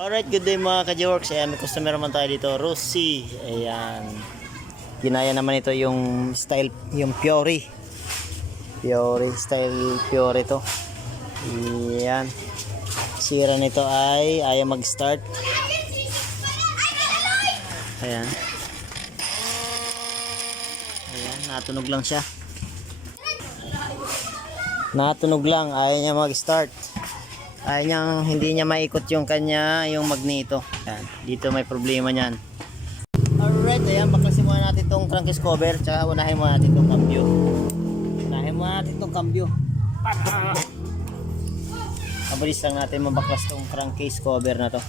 Alright, good day mga ka-J-Works. Ayan, may customer naman tayo dito, Rosie. Ayan. Ginaya naman ito yung style, yung Fiore. Fiore, style Fiore to. Ayan. Sira nito ay ayaw mag-start. Ayan. Ayan, natunog lang siya. Natunog lang, ayaw niya mag-start. Ayaw niya, hindi niya maikot yung kanya, yung magneto. Ayan, dito may problema niyan. Alright, ayan, baklasin muna natin itong crankcase cover. Tsaka unahin muna natin itong cambio. Unahin muna natin itong cambio. Mabilis lang natin mabaklas itong crankcase cover na to.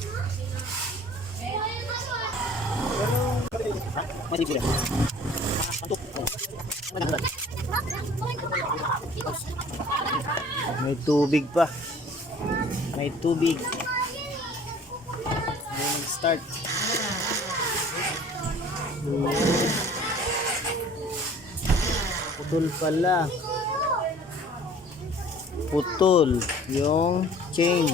May tubig pa. May tubig. Hindi nag-start. Putol pala. Putol yung chain.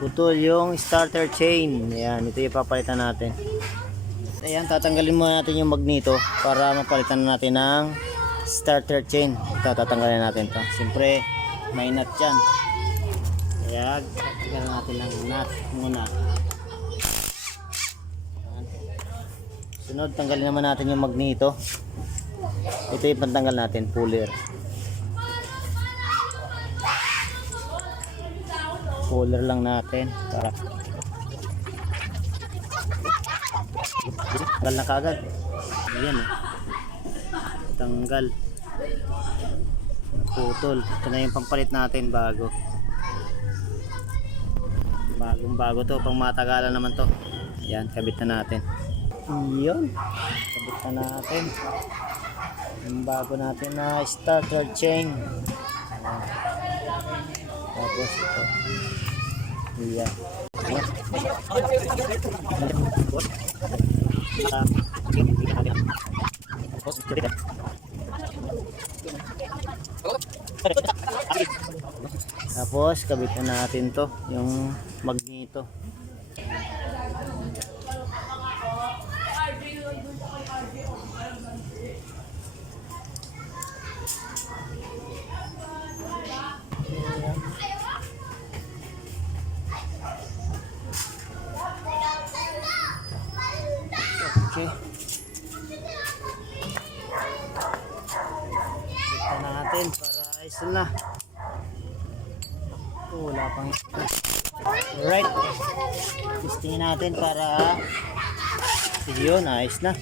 Putol yung starter chain. Ayan, ito yung papalitan natin. Ayan, tatanggalin muna natin yung magneto para mapalitan natin ng starter chain. Ito, tatanggalin natin to. Siyempre, may nut yan. Kaya, tatanggalin natin ng nut muna. Ayan. Sunod, tanggalin naman natin yung magneto. Ito yung pantanggal natin, puller. Puller lang natin para tanggal na kagad. Ayan eh. Tanggal. Putol. Ito na yung pampalit natin bago. Bagong bago to. Pang matagalan naman to. Ayan. Kabit na natin. Ayan. Kabit na natin. Yung bago natin na starter chain. Ayan. Tapos ito. Ayan. Tapos kabit na natin to yung magneto. Okay. Ito natin para ayos na. Ito, wala pang alright. Testingin natin para yun, ayos na.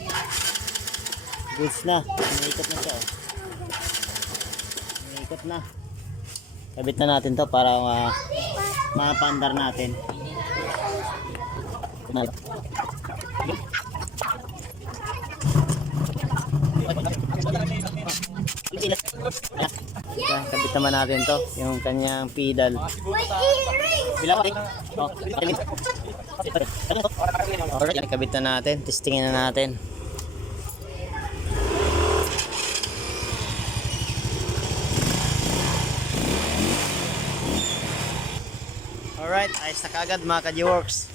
Goods na. Umiikot na siya. Umiikot na. Kabit na natin to para mapandar natin. Yan, kabit naman natin to, yung kanyang pedal. Alright, kabit na natin, testingin na natin. Alright, ayos na kagad mga ka-J-Works.